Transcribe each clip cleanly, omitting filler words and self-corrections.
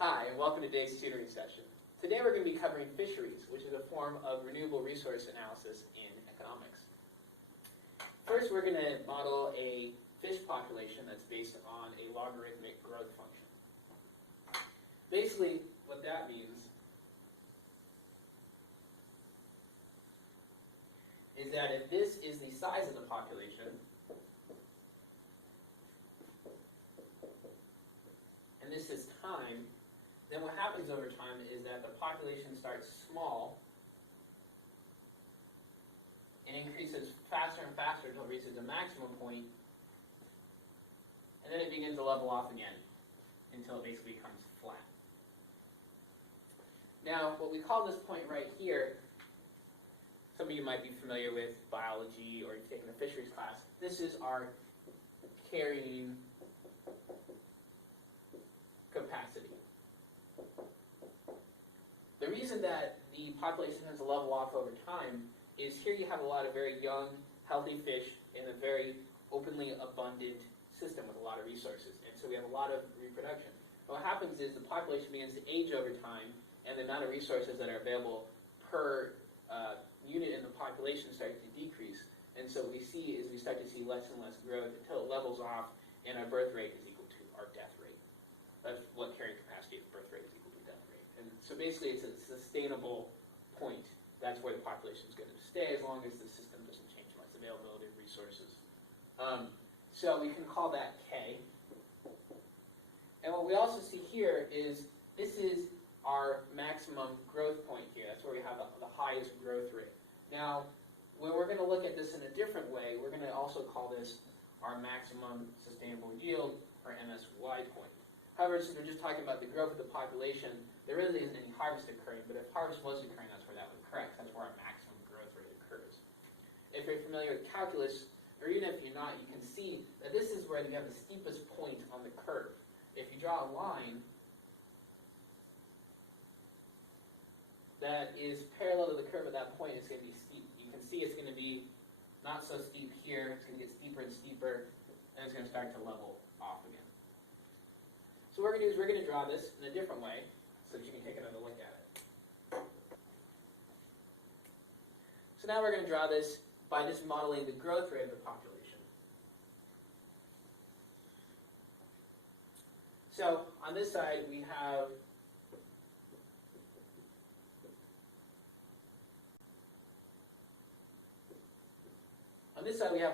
Hi, and welcome to today's tutoring session. Today we're going to be covering fisheries, which is a form of renewable resource analysis in economics. First, we're going to model a fish population that's based on a logarithmic growth function. Basically, what that means is that if this is the size of the population, and this is time, then what happens over time is that the population starts small and increases faster and faster until it reaches a maximum point, and then it begins to level off again until it basically becomes flat. Now, what we call this point right here, some of you might be familiar with biology or you've taken a fisheries class, this is our carrying capacity. The reason that the population tends to level off over time is here you have a lot of very young, healthy fish in a very openly abundant system with a lot of resources, and so we have a lot of reproduction. And what happens is the population begins to age over time, and the amount of resources that are available per unit in the population starts to decrease. And so what we see is we start to see less and less growth until it levels off, and our birth rate is equal to our death rate. That's what carrying capacity is. Birth rate is equal to death rate. And so basically it's a sustainable point. That's where the population is going to stay as long as the system doesn't change much, availability of resources. So we can call that K. And what we also see here is this is our maximum growth point here. That's where we have the highest growth rate. Now, when we're going to look at this in a different way, we're going to also call this our maximum sustainable yield, or MSY point. However, since we're just talking about the growth of the population, there really isn't any harvest occurring, but if harvest was occurring, that's where that would occur. That's where our maximum growth rate occurs. If you're familiar with calculus, or even if you're not, you can see that this is where you have the steepest point on the curve. If you draw a line that is parallel to the curve at that point, it's going to be steep. You can see it's going to be not so steep here, it's going to get steeper and steeper, and it's going to start to level off again. So what we're going to do is we're going to draw this in a different way so that you can take another look at it. So now we're going to draw this by just modeling the growth rate of the population. So on this side we have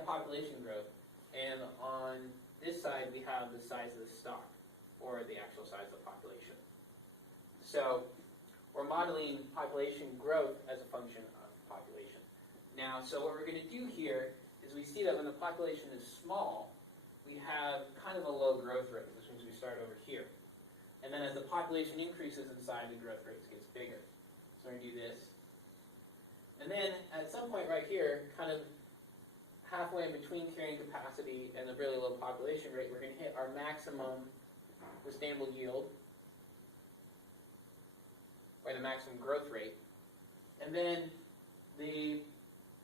population growth, and on this side we have the size of the stock, or the actual size of the population. So we're modeling population growth as a function of population. Now, so what we're going to do here is we see that when the population is small, we have kind of a low growth rate, which means we start over here. And then as the population increases in size, the growth rate gets bigger. So we're going to do this. And then at some point right here, kind of halfway in between carrying capacity and the really low population rate, we're going to hit our maximum sustainable yield, or the maximum growth rate. And then the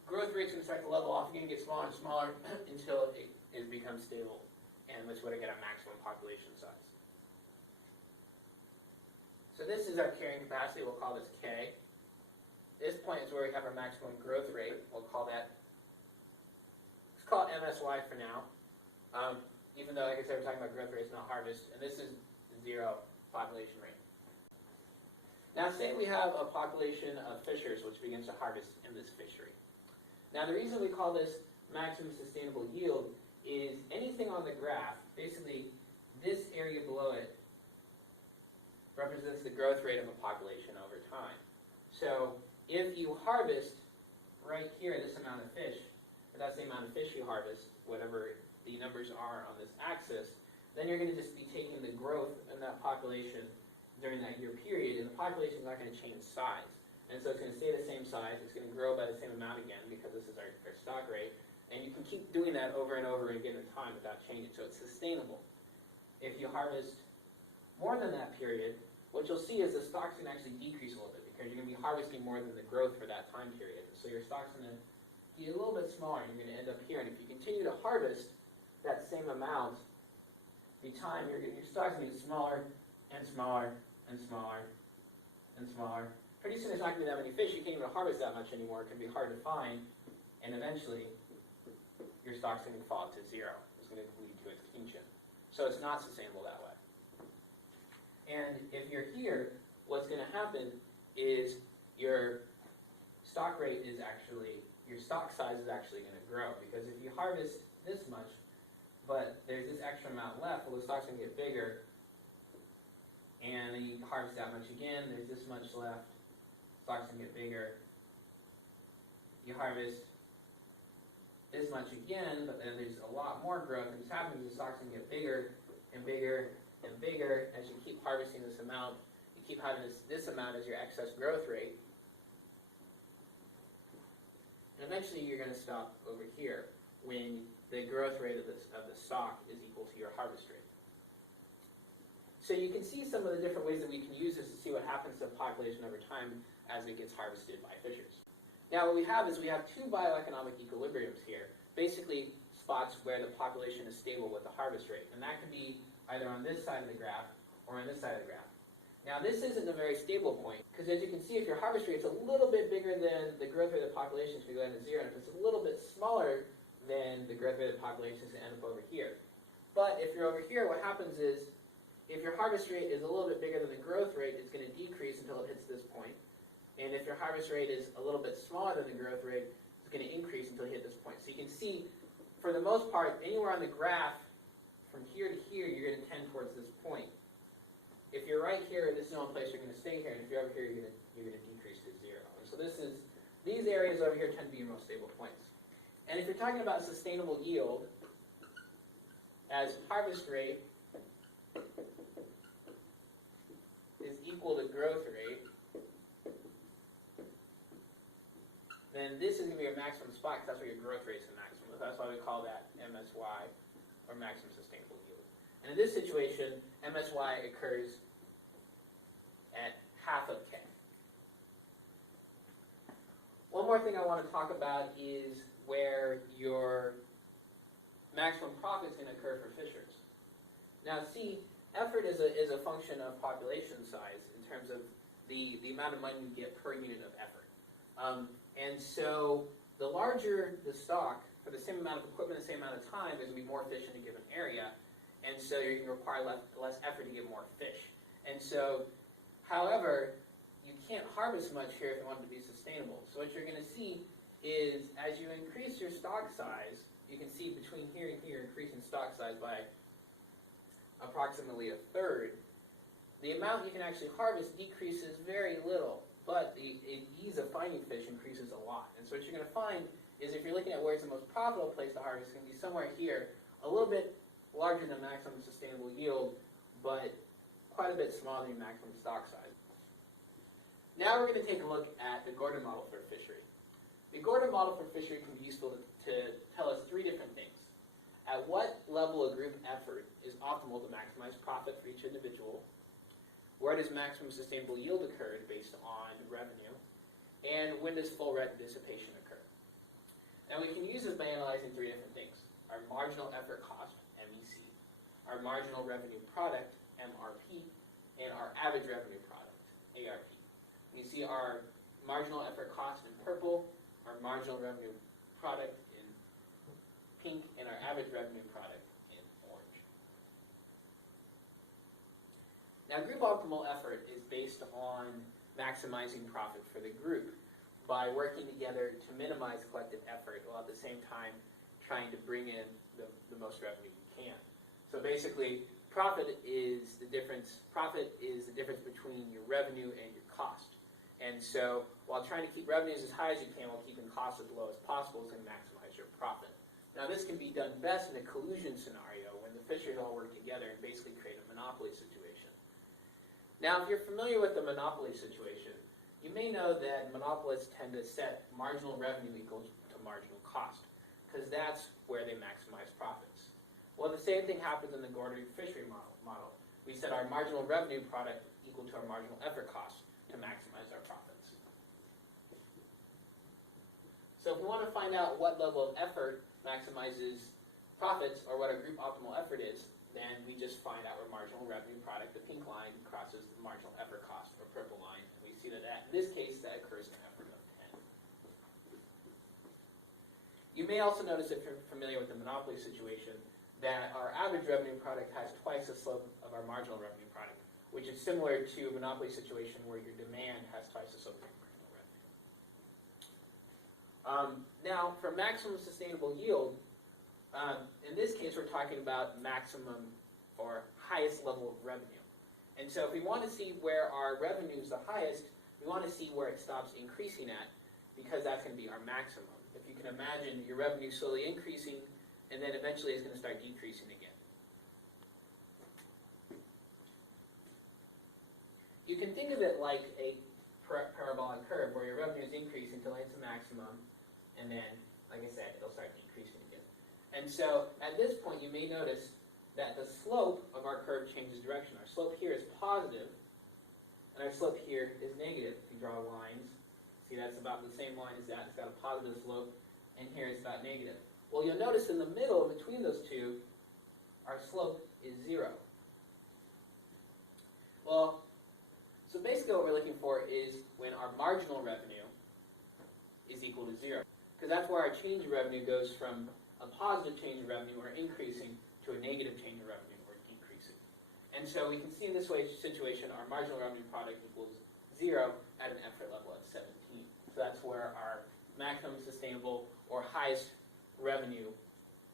growth rate is going to start to level off again, get smaller and smaller until it becomes stable, and that's where we get our maximum population size. So this is our carrying capacity. We'll call this K. This point is where we have our maximum growth rate. We'll call that, let's call it MSY for now. Even though, like I said, we're talking about growth rates, not harvest, and this is zero population rate. Now say we have a population of fishers which begins to harvest in this fishery. Now the reason we call this maximum sustainable yield is anything on the graph, basically this area below it represents the growth rate of a population over time. So if you harvest right here this amount of fish, or that's the amount of fish you harvest, whatever the numbers are on this axis, then you're going to just be taking the growth in that population during that year period, and the population is not going to change size. And so it's going to stay the same size, it's going to grow by the same amount again because this is our stock rate, and you can keep doing that over and over again in time without changing, so it's sustainable. If you harvest more than that period, what you'll see is the stock's going to actually decrease a little bit because you're going to be harvesting more than the growth for that time period. So your stock's going to get a little bit smaller, and you're going to end up here. And if you continue to harvest that same amount, the time your stock's going to get smaller and smaller and smaller and smaller. Pretty soon there's not going to be that many fish. You can't even harvest that much anymore. It can be hard to find. And eventually, your stock's going to fall to zero. It's going to lead to extinction. So it's not sustainable that way. And if you're here, what's going to happen is your stock rate is actually, your stock size is actually going to grow. Because if you harvest this much, but there's this extra amount left, well, the stock's going to get bigger. And then you harvest that much again, there's this much left, stock's going to get bigger. You harvest this much again, but then there's a lot more growth, and what's happening is the stock's going to get bigger and bigger and bigger as you keep harvesting this amount. You keep having this amount as your excess growth rate. And eventually you're going to stop over here when the growth rate of the stock is equal to your harvest rate. So you can see some of the different ways that we can use this to see what happens to the population over time as it gets harvested by fishers. Now what we have is we have two bioeconomic equilibriums here, basically spots where the population is stable with the harvest rate. And that can be either on this side of the graph or on this side of the graph. Now this isn't a very stable point, because as you can see, if your harvest rate is a little bit bigger than the growth rate of the population, so we go down to zero, and if it's a little bit smaller than the growth rate of the population, it's going to end up over here. But if you're over here, what happens is, if your harvest rate is a little bit bigger than the growth rate, it's going to decrease until it hits this point. And if your harvest rate is a little bit smaller than the growth rate, it's going to increase until you hit this point. So you can see, for the most part, anywhere on the graph, from here to here, you're going to tend towards this point. If you're right here, this is the only place you're going to stay here, and if you're over here, you're going to decrease to zero. And so these areas over here tend to be your most stable points. And if you're talking about sustainable yield as harvest rate is equal to growth rate, then this is going to be your maximum spot, because that's where your growth rate is the maximum. That's why we call that MSY, or maximum sustainable yield. And in this situation, MSY occurs at half of K. One more thing I want to talk about is where your maximum profit is going to occur for fishers. Now see, effort is a function of population size in terms of the amount of money you get per unit of effort. And so the larger the stock, for the same amount of equipment, the same amount of time, there's going to be more fish in a given area. And so you're going to require less effort to get more fish. And so, however, you can't harvest much here if you want it to be sustainable. So what you're going to see is as you increase your stock size, you can see between here and here increasing stock size by approximately a third, the amount you can actually harvest decreases very little, but the ease of finding fish increases a lot. And so what you're going to find is if you're looking at where it's the most profitable place to harvest, it's going to be somewhere here, a little bit larger than maximum sustainable yield, but quite a bit smaller than maximum stock size. Now we're going to take a look at the Gordon model for fishery. The Gordon model for fishery can be useful to tell us three different things. At what level of group effort is optimal to maximize profit for each individual? Where does maximum sustainable yield occur based on revenue? And when does full rent dissipation occur? Now we can use this by analyzing three different things. Our marginal effort cost, MEC, our marginal revenue product, MRP, and our average revenue product, ARP. You see our marginal effort cost in purple, our marginal revenue product in pink, and our average revenue product in orange. Now group optimal effort is based on maximizing profit for the group by working together to minimize collective effort while at the same time trying to bring in the most revenue you can. So basically, profit is the difference between your revenue and your cost. And so while trying to keep revenues as high as you can while keeping costs as low as possible is going to maximize your profit. Now this can be done best in a collusion scenario when the fisheries all work together and basically create a monopoly situation. Now if you're familiar with the monopoly situation, you may know that monopolists tend to set marginal revenue equal to marginal cost, because that's where they maximize profits. Well, the same thing happens in the Gordon fishery model. We set our marginal revenue product equal to our marginal effort cost to maximize our profits. So if we want to find out what level of effort maximizes profits, or what a group optimal effort is, then we just find our marginal revenue product. The pink line crosses the marginal effort cost, or purple line. And we see that, in this case, that occurs in an effort of 10. You may also notice, if you're familiar with the monopoly situation, that our average revenue product has twice the slope of our marginal revenue product, which is similar to a monopoly situation where your demand has twice the slope of your marginal revenue. Now, for maximum sustainable yield, in this case, we're talking about maximum or highest level of revenue. And so if we want to see where our revenue is the highest, we want to see where it stops increasing at, because that's going to be our maximum. If you can imagine your revenue slowly increasing, and then eventually it's going to start decreasing again. You can think of it like a parabolic curve, where your revenue is increasing until it's a maximum, and then, like I said, it'll start decreasing again. And so at this point, you may notice that the slope of our curve changes direction. Our slope here is positive, and our slope here is negative. If you draw lines, see that's about the same line as that. It's got a positive slope, and here it's about negative. Well, you'll notice in the middle, between those two, our slope is 0. Well, so basically what we're looking for is when our marginal revenue is equal to 0. Because that's where our change in revenue goes from a positive change in revenue, or increasing, to a negative change in revenue, or decreasing. And so we can see in this situation, our marginal revenue product equals 0 at an effort level at 17. So that's where our maximum sustainable, or highest revenue,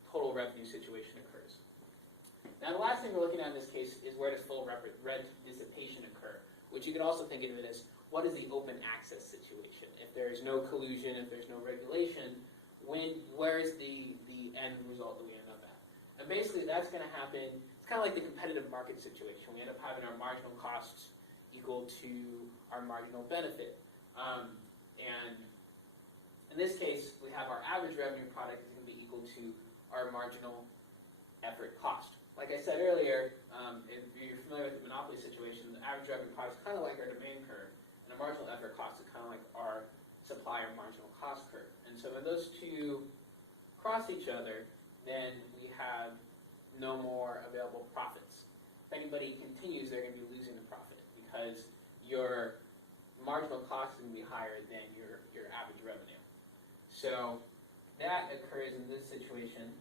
total revenue situation occurs. Now the last thing we're looking at in this case is where does full rent dissipation occur, which you can also think of it as what is the open access situation. If there's no collusion, if there's no regulation, where is the end result that we end up at? And basically that's going to happen, it's kind of like the competitive market situation. We end up having our marginal costs equal to our marginal benefit. And in this case, we have our average revenue product is going to be equal to our marginal effort cost. Like I said earlier, if you're familiar with the monopoly situation, the average revenue product is kind of like our demand curve, and our marginal effort cost is kind of like our supplier marginal cost curve. And so when those two cross each other, then we have no more available profits. If anybody continues, they're going to be losing the profit, because your marginal cost is going to be higher than your average revenue. So that occurs in this situation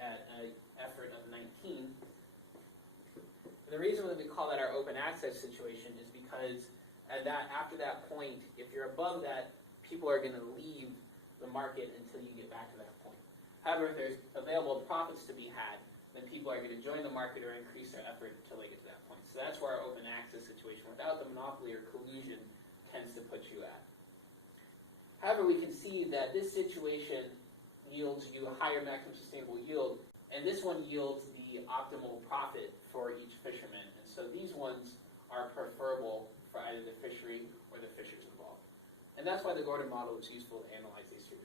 at an effort of 19. And the reason that we call that our open access situation is because after that point, if you're above that, people are going to leave the market until you get back to that point. However, if there's available profits to be had, then people are going to join the market or increase their effort until they get to that point. So that's where our open access situation, without the monopoly or collusion, tends to put you at. However, we can see that this situation yields you a higher maximum sustainable yield, and this one yields the optimal profit for each fisherman. And so these ones are preferable for either the fishery or the fishers involved. And that's why the Gordon model is useful to analyze these two